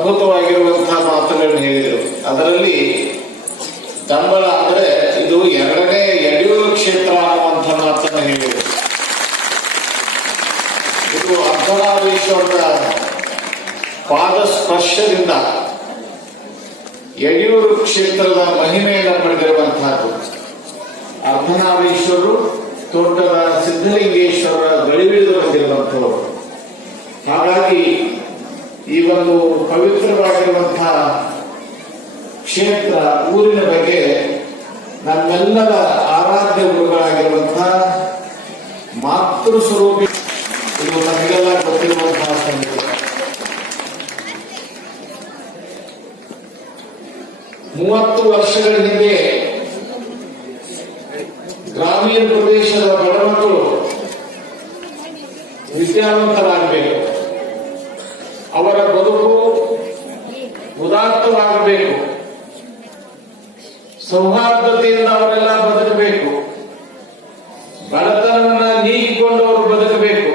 ಅದ್ಭುತವಾಗಿರುವಂತಹ ಮಾತುಗಳನ್ನು ಹೇಳಿದರು. ಅದರಲ್ಲಿ ದಂಬಳ ಅಂದ್ರೆ ಇದು ಎರಡನೇ ಯಡಿಯೂರು ಕ್ಷೇತ್ರ ಅನ್ನುವಂಥ ಮಾತನ್ನು ಹೇಳಿದರು. ಇದು ಅರ್ಧನಾರೀಶ್ವರರ ಪಾದ ಸ್ಪರ್ಶದಿಂದ ಯಡಿಯೂರು ಕ್ಷೇತ್ರದ ಮಹಿಮೆಯನ್ನು ಪಡೆದಿರುವಂತಹದ್ದು. ಅರ್ಧನಾರೀಶ್ವರರು ತೋಟದ ಸಿದ್ಧಲಿಂಗೇಶ್ವರರ ಗಡಿಬಿಡಿದು ಬಂದಿರುವಂಥವರು. ಹಾಗಾಗಿ ಈ ಒಂದು ಪವಿತ್ರವಾಗಿರುವಂತಹ ಕ್ಷೇತ್ರ ಊರಿನ ಬಗ್ಗೆ ನಮ್ಮೆಲ್ಲರ ಆರಾಧ್ಯ ಗುರುಗಳಾಗಿರುವಂತಹ ಮಾತೃ ಸ್ವರೂಪಿ ಇದು ನಮಗೆಲ್ಲ ಗೊತ್ತಿರುವಂತಹ ಸಂಗತಿ. 30 ವರ್ಷಗಳ ಹಿಂದೆ ಗ್ರಾಮೀಣ ಪ್ರದೇಶದ ಬಡಮಕ್ಕಳು ವಿದ್ಯಾವಂತರಾಗಬೇಕು, ಅವರ ಬದುಕು ಉದಾತ್ತವಾಗಬೇಕು, ಸೌಹಾರ್ದತೆಯಿಂದ ಅವರೆಲ್ಲ ಬದುಕಬೇಕು, ಬಡತನವನ್ನ ನೀಗಿಕೊಂಡು ಅವರು ಬದುಕಬೇಕು,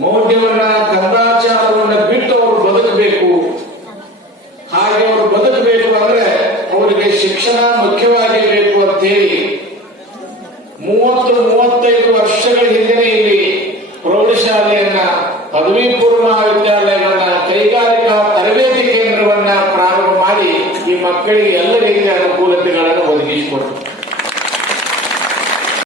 ಮೌಢ್ಯವನ್ನ ಕಂದಾಚಾರವನ್ನ ಬಿಟ್ಟು ಅವರು ಬದುಕಬೇಕು. ಹಾಗೆ ಅವರು ಬದುಕಬೇಕು ಅಂದ್ರೆ ಅವರಿಗೆ ಶಿಕ್ಷಣ ಮುಖ್ಯವಾಗಿ ಬೇಕು ಅಂತ ಹೇಳಿ 30-35 ವರ್ಷಗಳ ಹಿಂದೆ ಇಲ್ಲಿ ಪ್ರೌಢಶಾಲೆಯನ್ನ, ಪದವಿ ಪೂರ್ವ ಮಹಾವಿದ್ಯಾಲಯವನ್ನ, ಕೈಗಾರಿಕಾ ತರಬೇತಿ ಕೇಂದ್ರವನ್ನ ಪ್ರಾರಂಭ ಮಾಡಿ ಈ ಮಕ್ಕಳಿಗೆ ಎಲ್ಲ ರೀತಿಯ ಅನುಕೂಲತೆಗಳನ್ನು ಒದಗಿಸಿಕೊಟ್ಟರು.